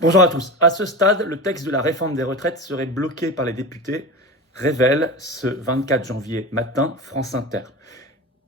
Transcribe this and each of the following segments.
Bonjour à tous. À ce stade, le texte de la réforme des retraites serait bloqué par les députés, révèle ce 24 janvier matin France Inter.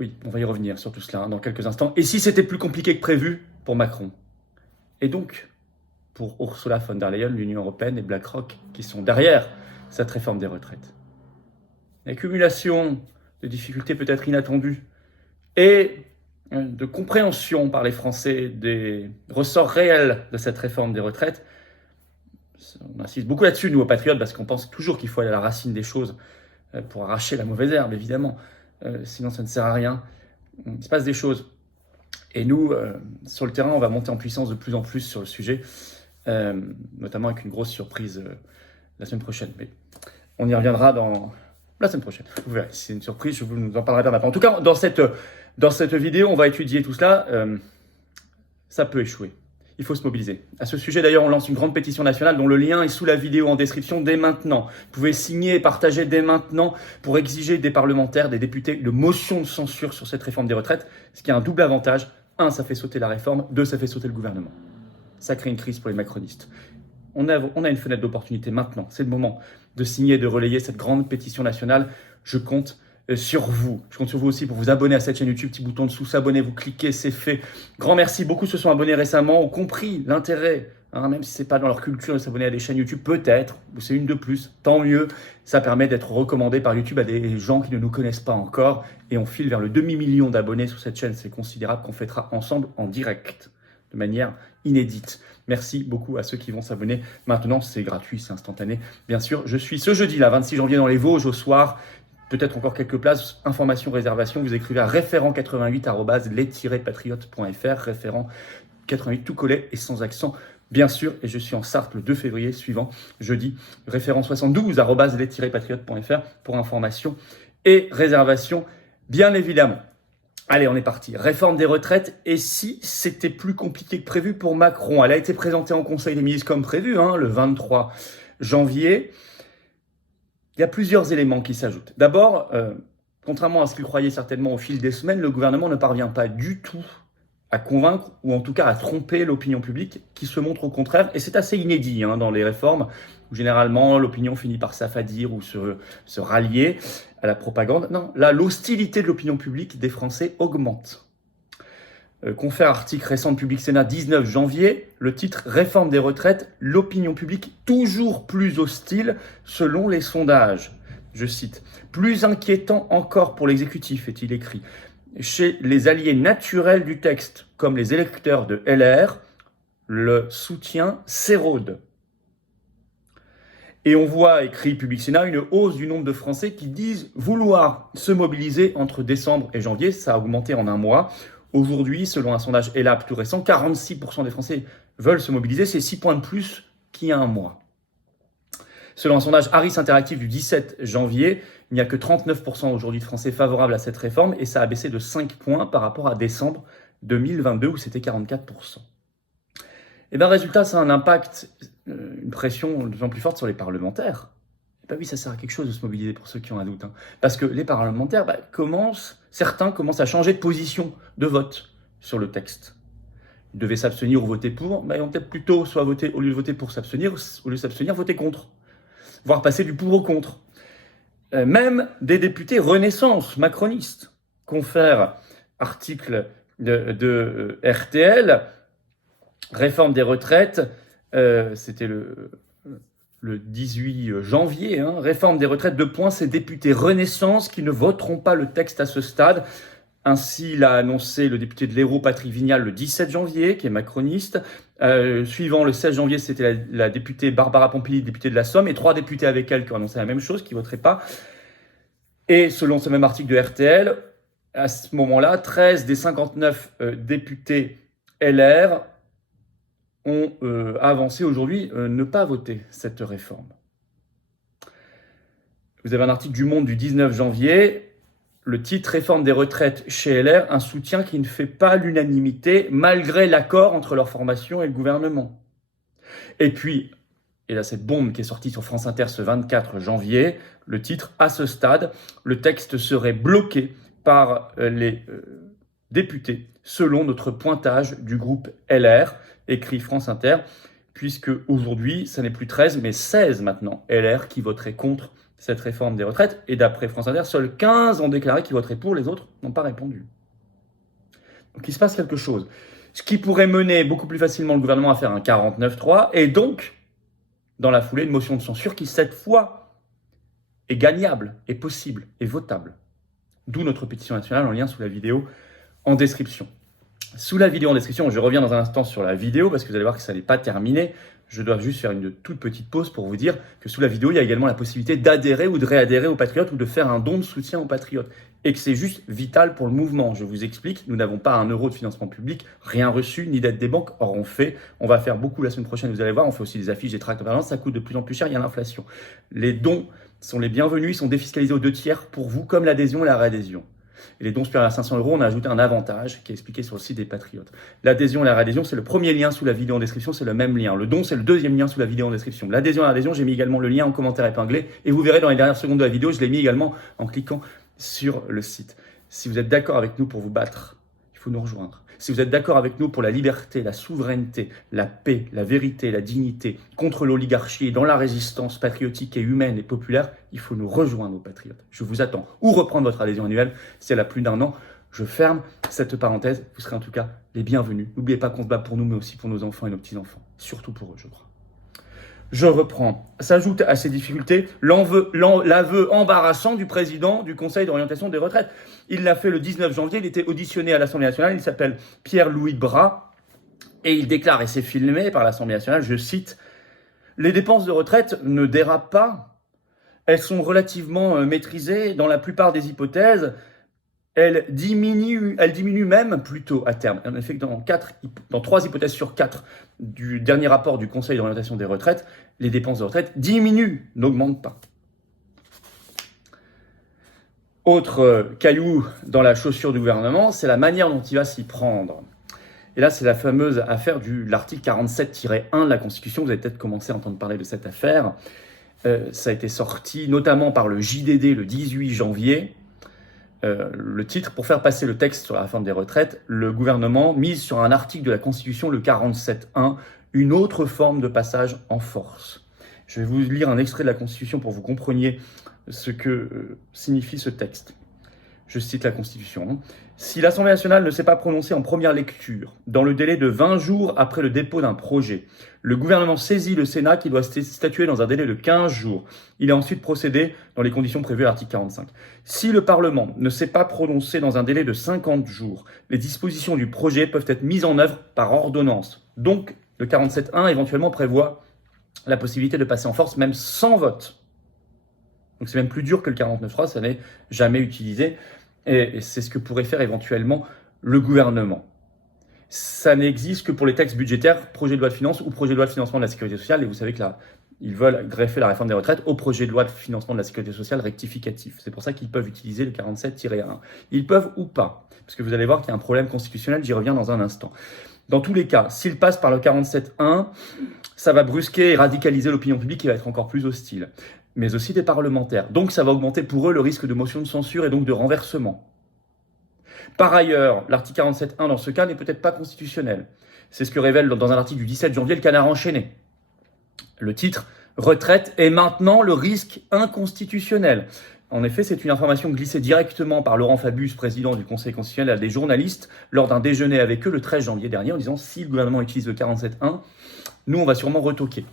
Oui, on va y revenir sur tout cela dans quelques instants. Et si c'était plus compliqué que prévu pour Macron? Et donc, pour Ursula von der Leyen, l'Union européenne et BlackRock qui sont derrière cette réforme des retraites. L'accumulation de difficultés peut-être inattendues et de compréhension par les Français des ressorts réels de cette réforme des retraites. On insiste beaucoup là-dessus, nous, aux Patriotes, parce qu'on pense toujours qu'il faut aller à la racine des choses pour arracher la mauvaise herbe, évidemment. Sinon, ça ne sert à rien. Il se passe des choses. Et nous, sur le terrain, on va monter en puissance de plus en plus sur le sujet, notamment avec une grosse surprise la semaine prochaine. Mais on y reviendra dans la semaine prochaine. Vous verrez, si c'est une surprise, je vous en parlerai bien après. En tout cas, dans cette vidéo, on va étudier tout cela. Ça peut échouer. Il faut se mobiliser. À ce sujet, d'ailleurs, on lance une grande pétition nationale dont le lien est sous la vidéo en description dès maintenant. Vous pouvez signer et partager dès maintenant pour exiger des parlementaires, des députés, de motion de censure sur cette réforme des retraites, ce qui a un double avantage. 1, ça fait sauter la réforme. 2, ça fait sauter le gouvernement. Ça crée une crise pour les macronistes. On a une fenêtre d'opportunité maintenant. C'est le moment de signer et de relayer cette grande pétition nationale. Je compte sur vous. Je compte sur vous aussi pour vous abonner à cette chaîne YouTube. Petit bouton dessous, s'abonner, vous cliquez, c'est fait. Grand merci. Beaucoup se sont abonnés récemment, ont compris l'intérêt, même si c'est pas dans leur culture de s'abonner à des chaînes YouTube, peut-être, ou c'est une de plus, tant mieux. Ça permet d'être recommandé par YouTube à des gens qui ne nous connaissent pas encore. Et on file vers le demi-million d'abonnés sur cette chaîne. C'est considérable qu'on fêtera ensemble en direct, de manière inédite. Merci beaucoup à ceux qui vont s'abonner. Maintenant, c'est gratuit, c'est instantané. Bien sûr, je suis ce jeudi, là, 26 janvier, dans les Vosges, au soir. Peut-être encore quelques places. Information, réservation, vous écrivez à référent88@les-patriotes.fr. Référent 88, tout collé et sans accent, bien sûr. Et je suis en Sarthe le 2 février suivant, jeudi. Référent 72@les-patriotes.fr pour information et réservation, bien évidemment. Allez, on est parti. Réforme des retraites. Et si c'était plus compliqué que prévu pour Macron? Elle a été présentée en Conseil des ministres comme prévu, le 23 janvier. Il y a plusieurs éléments qui s'ajoutent. D'abord, contrairement à ce qu'il croyait certainement au fil des semaines, le gouvernement ne parvient pas du tout à convaincre, ou en tout cas à tromper l'opinion publique, qui se montre au contraire, et c'est assez inédit dans les réformes, où généralement l'opinion finit par s'affadir ou se rallier à la propagande. Non, là, l'hostilité de l'opinion publique des Français augmente. Confère article récent de Public Sénat 19 janvier, le titre « Réforme des retraites, l'opinion publique toujours plus hostile selon les sondages ». Je cite, « Plus inquiétant encore pour l'exécutif », est-il écrit. Chez les alliés naturels du texte, comme les électeurs de LR, le soutien s'érode. Et on voit, écrit Public Sénat, une hausse du nombre de Français qui disent vouloir se mobiliser entre décembre et janvier. Ça a augmenté en un mois. Aujourd'hui, selon un sondage ELAB tout récent, 46% des Français veulent se mobiliser. C'est 6 points de plus qu'il y a un mois. Selon un sondage Harris Interactive du 17 janvier, il n'y a que 39% aujourd'hui de Français favorables à cette réforme et ça a baissé de 5 points par rapport à décembre 2022 où c'était 44%. Et bien, résultat, ça a un impact, une pression de plus en plus forte sur les parlementaires. Et bien oui, ça sert à quelque chose de se mobiliser pour ceux qui ont un doute. Parce que les parlementaires certains commencent à changer de position de vote sur le texte. Ils devaient s'abstenir ou voter pour, ils vont peut-être plutôt soit voter, au lieu de voter pour s'abstenir, au lieu de s'abstenir, voter contre. Voire passer du pour au contre. Même des députés Renaissance, macronistes, confèrent article de RTL, réforme des retraites, c'était le 18 janvier, réforme des retraites, 2 points, ces députés Renaissance qui ne voteront pas le texte à ce stade. Ainsi l'a annoncé le député de l'Hérault, Patrick Vignal, le 17 janvier, qui est macroniste. Suivant, le 16 janvier, c'était la députée Barbara Pompili, députée de la Somme, et 3 députés avec elle qui ont annoncé la même chose, qui ne voteraient pas. Et selon ce même article de RTL, à ce moment-là, 13 des 59 députés LR ont avancé aujourd'hui ne pas voter cette réforme. Vous avez un article du Monde du 19 janvier, le titre « Réforme des retraites chez LR, un soutien qui ne fait pas l'unanimité malgré l'accord entre leur formation et le gouvernement ». Et puis, et là cette bombe qui est sortie sur France Inter ce 24 janvier, le titre « À ce stade, le texte serait bloqué par les députés selon notre pointage du groupe LR », écrit France Inter. puisque aujourd'hui, ça n'est plus 13, mais 16 maintenant, LR qui voteraient contre cette réforme des retraites. Et d'après France Inter, seuls 15 ont déclaré qu'ils voteraient pour, les autres n'ont pas répondu. Donc il se passe quelque chose. Ce qui pourrait mener beaucoup plus facilement le gouvernement à faire un 49-3, et donc, dans la foulée, une motion de censure qui, cette fois, est gagnable, est possible, est votable. D'où notre pétition nationale en lien sous la vidéo en description. Sous la vidéo en description, je reviens dans un instant sur la vidéo parce que vous allez voir que ça n'est pas terminé. Je dois juste faire une toute petite pause pour vous dire que sous la vidéo, il y a également la possibilité d'adhérer ou de réadhérer aux Patriotes ou de faire un don de soutien aux Patriotes. Et que c'est juste vital pour le mouvement. Je vous explique, nous n'avons pas un euro de financement public, rien reçu, ni d'aide des banques. Or, on va faire beaucoup la semaine prochaine, vous allez voir, on fait aussi des affiches, des tracts en permanence, ça coûte de plus en plus cher, il y a l'inflation. Les dons sont les bienvenus, ils sont défiscalisés aux 2/3 pour vous, comme l'adhésion et la réadhésion. Et les dons supérieurs à 500 €, on a ajouté un avantage qui est expliqué sur le site des Patriotes. L'adhésion et la réadhésion, c'est le premier lien sous la vidéo en description, c'est le même lien. Le don, c'est le deuxième lien sous la vidéo en description. L'adhésion et la réadhésion, j'ai mis également le lien en commentaire épinglé. Et vous verrez dans les dernières secondes de la vidéo, je l'ai mis également en cliquant sur le site. Si vous êtes d'accord avec nous pour vous battre, il faut nous rejoindre. Si vous êtes d'accord avec nous pour la liberté, la souveraineté, la paix, la vérité, la dignité, contre l'oligarchie et dans la résistance patriotique et humaine et populaire, il faut nous rejoindre aux Patriotes. Je vous attends. Ou reprendre votre adhésion annuelle si elle a plus d'1 an. Je ferme cette parenthèse. Vous serez en tout cas les bienvenus. N'oubliez pas qu'on se bat pour nous, mais aussi pour nos enfants et nos petits-enfants. Surtout pour eux, je crois. Je reprends. S'ajoute à ces difficultés l'aveu embarrassant du président du Conseil d'orientation des retraites. Il l'a fait le 19 janvier, il était auditionné à l'Assemblée nationale, il s'appelle Pierre-Louis Bras, et il déclare, et c'est filmé par l'Assemblée nationale, je cite, « Les dépenses de retraite ne dérapent pas, elles sont relativement maîtrisées dans la plupart des hypothèses, elles diminuent même plutôt à terme. » En effet, dans 3 hypothèses sur 4 du dernier rapport du Conseil d'orientation des retraites, les dépenses de retraite diminuent, n'augmentent pas. Autre caillou dans la chaussure du gouvernement, c'est la manière dont il va s'y prendre. Et là, c'est la fameuse affaire de l'article 47-1 de la Constitution. Vous avez peut-être commencé à entendre parler de cette affaire. Ça a été sorti notamment par le JDD le 18 janvier. Le titre, pour faire passer le texte sur la réforme des retraites, le gouvernement mise sur un article de la Constitution, le 47.1, une autre forme de passage en force. Je vais vous lire un extrait de la Constitution pour que vous compreniez ce que signifie ce texte. Je cite la Constitution. « Si l'Assemblée nationale ne s'est pas prononcée en première lecture, dans le délai de 20 jours après le dépôt d'un projet, le gouvernement saisit le Sénat qui doit statuer dans un délai de 15 jours. Il est ensuite procédé dans les conditions prévues à l'article 45. Si le Parlement ne s'est pas prononcé dans un délai de 50 jours, les dispositions du projet peuvent être mises en œuvre par ordonnance. Donc, le 47.1 éventuellement prévoit la possibilité de passer en force même sans vote. Donc c'est même plus dur que le 49.3, ça n'est jamais utilisé. Et c'est ce que pourrait faire éventuellement le gouvernement. Ça n'existe que pour les textes budgétaires, projet de loi de finances ou projet de loi de financement de la sécurité sociale. Et vous savez que là, ils veulent greffer la réforme des retraites au projet de loi de financement de la sécurité sociale rectificatif. C'est pour ça qu'ils peuvent utiliser le 47-1. Ils peuvent ou pas, parce que vous allez voir qu'il y a un problème constitutionnel, j'y reviens dans un instant. Dans tous les cas, s'il passe par le 47.1, ça va brusquer et radicaliser l'opinion publique qui va être encore plus hostile, mais aussi des parlementaires. Donc ça va augmenter pour eux le risque de motion de censure et donc de renversement. Par ailleurs, l'article 47.1 dans ce cas n'est peut-être pas constitutionnel. C'est ce que révèle dans un article du 17 janvier le Canard enchaîné. Le titre « Retraite est maintenant le risque inconstitutionnel ». En effet, c'est une information glissée directement par Laurent Fabius, président du Conseil constitutionnel, à des journalistes lors d'un déjeuner avec eux le 13 janvier dernier en disant « Si le gouvernement utilise le 47.1, nous on va sûrement retoquer ».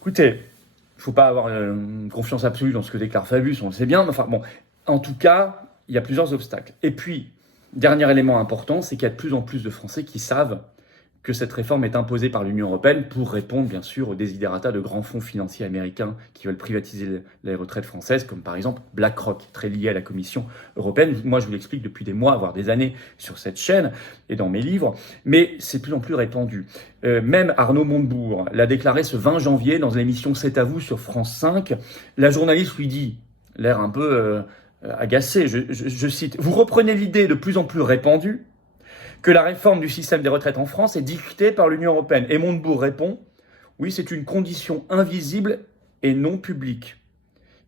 Écoutez, il ne faut pas avoir une confiance absolue dans ce que déclare Fabius, on le sait bien, mais enfin bon, en tout cas, il y a plusieurs obstacles. Et puis, dernier élément important, c'est qu'il y a de plus en plus de Français qui savent que cette réforme est imposée par l'Union européenne pour répondre, bien sûr, aux desiderata de grands fonds financiers américains qui veulent privatiser les retraites françaises, comme par exemple BlackRock, très lié à la Commission européenne. Moi, je vous l'explique depuis des mois, voire des années, sur cette chaîne et dans mes livres, mais c'est de plus en plus répandu. Même Arnaud Montebourg l'a déclaré ce 20 janvier dans l'émission C'est à vous sur France 5. La journaliste lui dit, l'air un peu agacé, je cite, « Vous reprenez l'idée de plus en plus répandue que la réforme du système des retraites en France est dictée par l'Union européenne. » Et Montebourg répond « Oui, c'est une condition invisible et non publique. »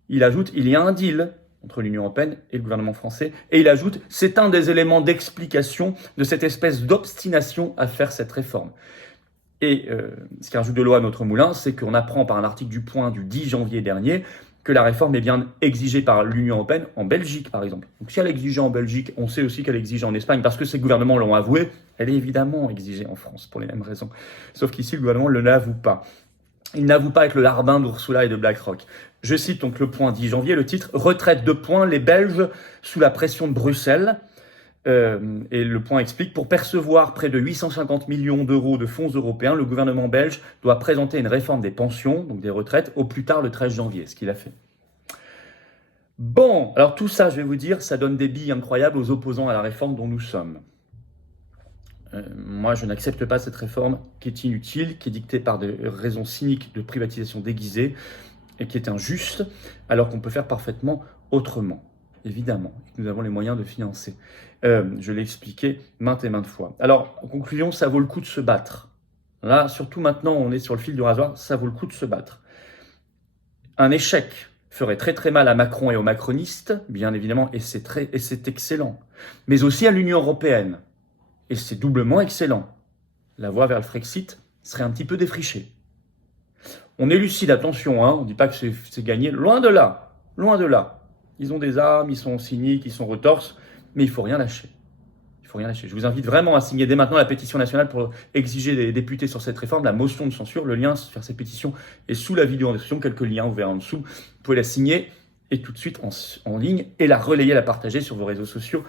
Il ajoute « Il y a un deal entre l'Union européenne et le gouvernement français. » Et il ajoute « C'est un des éléments d'explication de cette espèce d'obstination à faire cette réforme. » Et ce qui rajoute de l'eau à notre moulin, c'est qu'on apprend par un article du Point du 10 janvier dernier que la réforme est bien exigée par l'Union européenne en Belgique, par exemple. Donc si elle est exigée en Belgique, on sait aussi qu'elle est exigée en Espagne, parce que ces gouvernements l'ont avoué, elle est évidemment exigée en France, pour les mêmes raisons. Sauf qu'ici, le gouvernement ne l'avoue pas. Il n'avoue pas avec le larbin d'Ursula et de BlackRock. Je cite donc le Point 10 janvier, le titre « Retraite de points, les Belges sous la pression de Bruxelles ». Et le Point explique, pour percevoir près de 850 millions d'euros de fonds européens, le gouvernement belge doit présenter une réforme des pensions, donc des retraites, au plus tard le 13 janvier, ce qu'il a fait. Bon, alors tout ça, je vais vous dire, ça donne des billes incroyables aux opposants à la réforme dont nous sommes. Moi, je n'accepte pas cette réforme qui est inutile, qui est dictée par des raisons cyniques de privatisation déguisée et qui est injuste, alors qu'on peut faire parfaitement autrement, évidemment, et que nous avons les moyens de financer. Je l'ai expliqué maintes et maintes fois. Alors, en conclusion, ça vaut le coup de se battre. Là, surtout maintenant, on est sur le fil du rasoir, ça vaut le coup de se battre. Un échec ferait très très mal à Macron et aux macronistes, bien évidemment, et c'est excellent. Mais aussi à l'Union européenne. Et c'est doublement excellent. La voie vers le Frexit serait un petit peu défrichée. On est lucide, attention, hein, on ne dit pas que c'est gagné, loin de là, loin de là. Ils ont des armes, ils sont cyniques, ils sont retorses, mais il ne faut rien lâcher. Il faut rien lâcher. Je vous invite vraiment à signer dès maintenant la pétition nationale pour exiger des députés sur cette réforme, la motion de censure. Le lien vers cette pétition est sous la vidéo en description, quelques liens vous verrez en dessous. Vous pouvez la signer et tout de suite en ligne et la relayer, la partager sur vos réseaux sociaux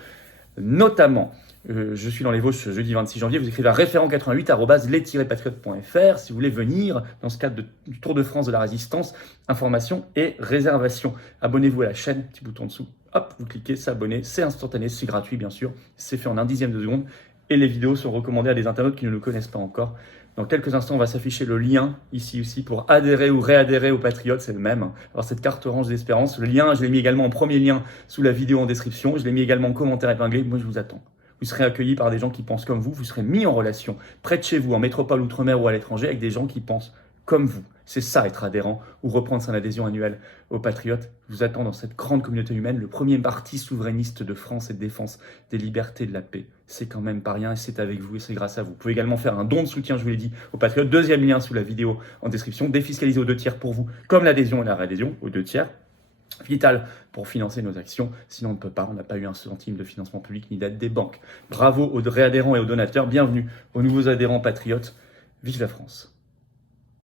notamment. Je suis dans les Vosges ce jeudi 26 janvier. Vous écrivez à référent88@les-patriotes.fr si vous voulez venir dans ce cadre du Tour de France de la Résistance. Informations et réservations. Abonnez-vous à la chaîne, petit bouton en dessous. Hop, vous cliquez, s'abonner. C'est instantané, c'est gratuit bien sûr. C'est fait en un dixième de seconde. Et les vidéos sont recommandées à des internautes qui ne le connaissent pas encore. Dans quelques instants, on va s'afficher le lien ici aussi pour adhérer ou réadhérer aux Patriotes, c'est le même. Alors cette carte orange d'espérance, le lien, je l'ai mis également en premier lien sous la vidéo en description. Je l'ai mis également en commentaire épinglé. Moi, je vous attends. Vous serez accueillis par des gens qui pensent comme vous serez mis en relation près de chez vous, en métropole, outre-mer ou à l'étranger, avec des gens qui pensent comme vous. C'est ça être adhérent ou reprendre son adhésion annuelle aux Patriotes. Je vous attends dans cette grande communauté humaine, le premier parti souverainiste de France et de défense des libertés et de la paix. C'est quand même pas rien et c'est avec vous et c'est grâce à vous. Vous pouvez également faire un don de soutien, je vous l'ai dit, aux Patriotes. Deuxième lien sous la vidéo en description, défiscalisé aux 2 tiers pour vous, comme l'adhésion et la réadhésion aux 2 tiers. Vital pour financer nos actions, sinon on ne peut pas, on n'a pas eu un centime de financement public ni d'aide des banques. Bravo aux réadhérents et aux donateurs, bienvenue aux nouveaux adhérents patriotes, vive la France.